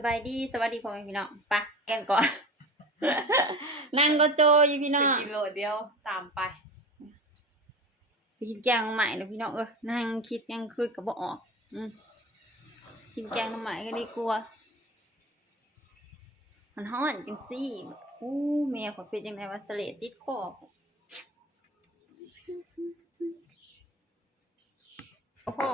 สบายดีสวัสดีพ่อแม่พี่น้องไปะแกันก่อน นั่งก็โจอยู่พี่น้ไปองกินโหลดเดียวตามไปไปกินแกงใหม่แล้วพี่น้องเออนั่งคิดยังคืดกับบ่ออกอืมกินแกงใหม่ก็ดีกลัวมันฮ้อนจังซี่อู้แม่ขอยเป็นจังไดว่าสะเลดติดคอพ่อ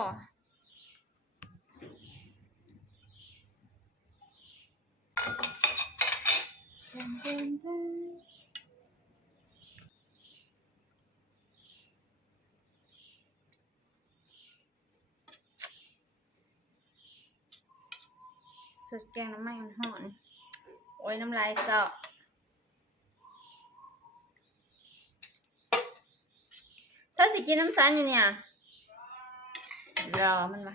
สุดแกงน้ำไหม้มันฮ้อน โอ้ยน้ำลายสอถ้าสิกินน้ำตาลอยู่เนี่ย รอมันมา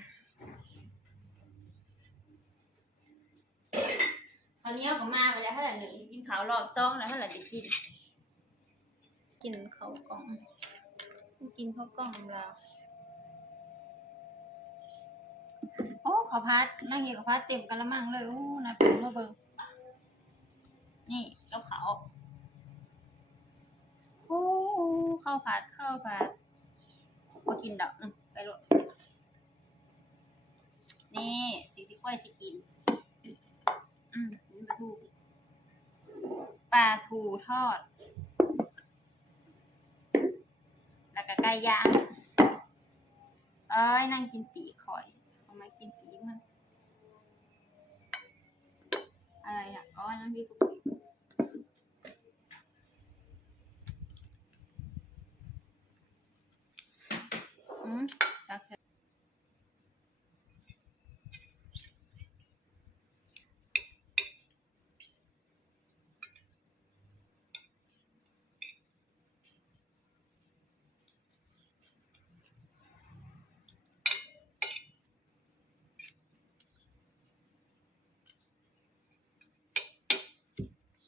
คราวนี้เอากลับมาไปแล้วเท่าไหร่หนึ่งกินขาวรอบซองแล้วเท่าไหร่จะกิน กินเขากล่อง กินข้าวกล่องแล้วโอ้ ข้าวพัดนั่งกินข้าวพัดเต็มกะละมังเลยอู้นะผมมาเบิ่งนี่กับเขาโอ้ข้าวผัดข้าวผัดมากินดอกไปโลดนี่สิ่งที่ก้อยสิกิน อืมนี่ปลาทูปลาทูทอด แล้วก็ไก่ย่างเอ้ยนั่งกินปีกข่อยเอามากินปีกมัน อะไรอะอ๋อน้ำพริกกะปิ อืมจับเสร็จ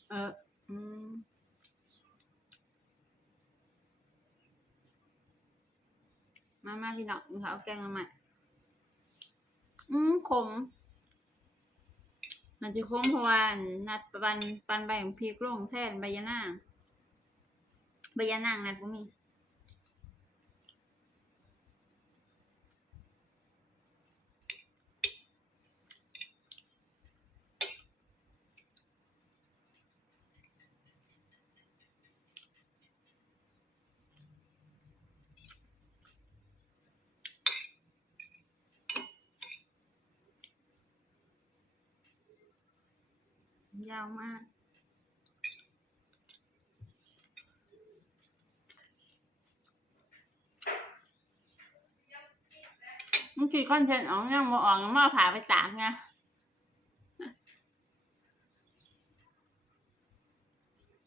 เออ อืม มามาพี่น้องเขาเอาแกงมาใหม่อืมขมมันจะขมเพราะว่านัดปันปันใบของพริกลงแทนใบยะนางใบยะนางนัดบ่มี ยาวมาก มันคือคอนเทนต์ออกยังมาออกมาผ่าไปตากไง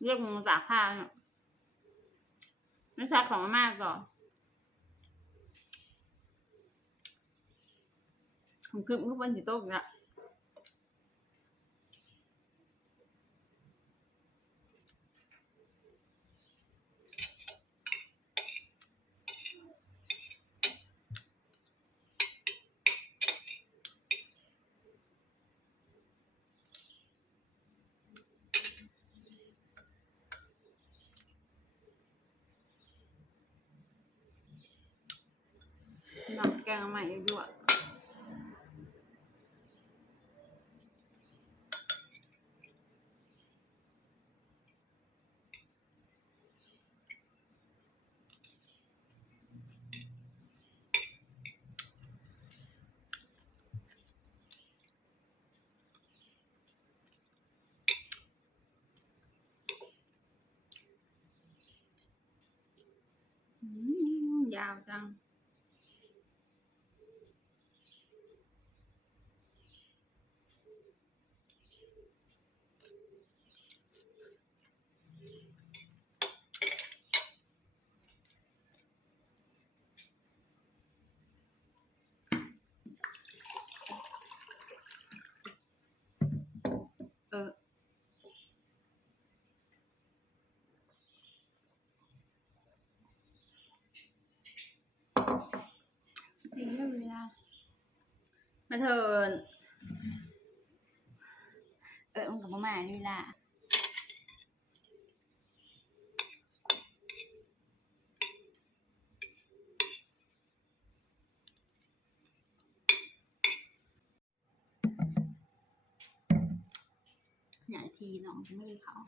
เรียกมึงมาตากผ้าเนี่ยไม่ใช่ของมากก่อนผมคือมันก็เป็นสีโต๊ะอีกและ งแกงใหม่ยั่วอืมยาวจัง แล้วเวลามาเถินเออมันกับมานี่ล่ะหยาทีน้องจะไม่กินเขาว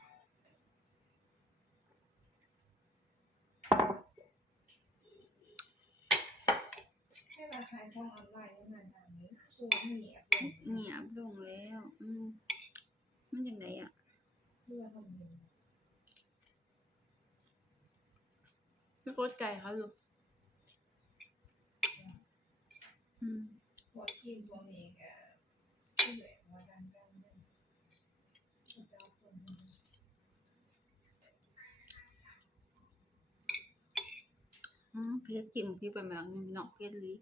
ให้เราขายของออนไลน์ได้นานๆนี้ตัวเหนียบเลยเงียบลงแล้ว อืมมันยังไงอะเพื่อทำเงินก็กดไก่เขาอยู่อืมพอทีมตัวเองอะที่เหลือมาดันกันเนี่ยเขาจะเอาคนมาอืมเพชรกินพี่เป็นแบบนึงเนาะเพชรลิ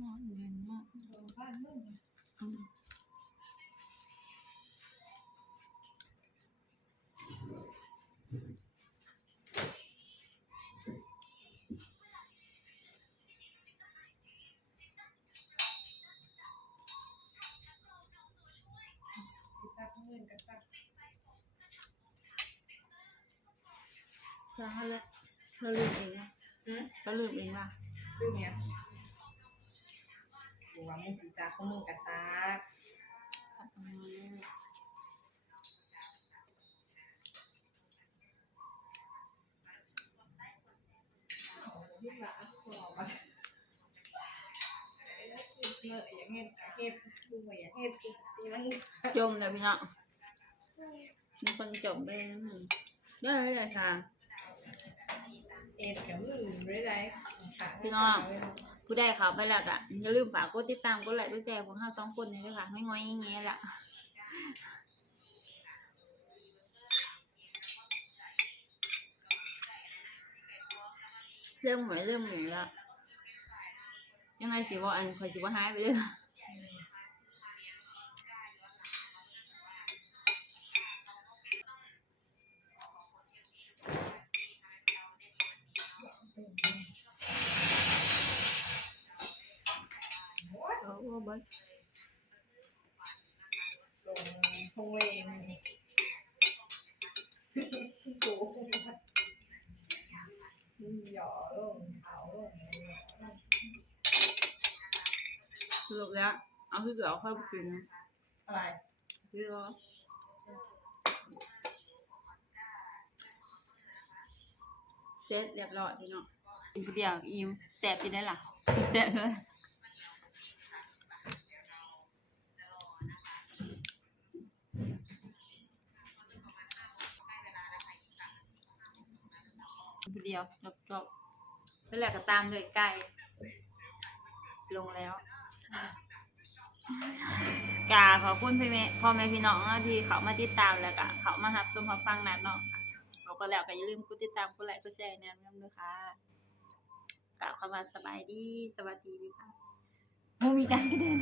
เนาะเงินเนาะบ้านมึงอืมเงินกับซักจะให้ละเราลืมเองอะเราลืมเองว่ะคือเนี่ย กูว่ามึงสีตาของมึงกับตาอืมที่หลาขอมาเมื่ออย่างเงี้ยเฮ็ดดูว่าอย่างเฮ็ดตีมันจมเลยพี่เนาะมีคนจมไปอืมได้เลยค่ะเอ็ดกับมึงไม่ได้พี่น้อง ผู้ใดเขาไปแล้วก็อย่าลืมฝากกดติดตามกดไลค์กดแชร์พวกเราสองคนนี่ด้วยค่ะง่อยๆอย่างเงี้ยละเริ่มหวยเริ่มเหนื่อยแล้วยังไงสิว่าอันคอยสิว่าหายไปเลย บิดส่งทงเลนโอ้หย่อลงเขาลงสรุปแล้ว เอาที่เหลือค่อยไปกินนะอะไรที่รอเสร็จเรียบร้อยพี่น้องกินเดียวอิ่มแซ่บกินได้ล่ะแซ่บเลย ดียวจบๆไปแล้วก็ตามเลยไก่ลงแล้วกาขอบคุณพี่แม่พ่อแม่พี่น้องเนาะที่เขามาติดตามแล้วก็เขามาหับชมรับฟังนัดเนาะเราก็แล้วก็อย่าลืมกดติดตามกดไลค์กดแชร์แนะนำด้วยค่ะกล่าวคำว่าสบายดีสวัสดีค่ะมูมีการกระเด็น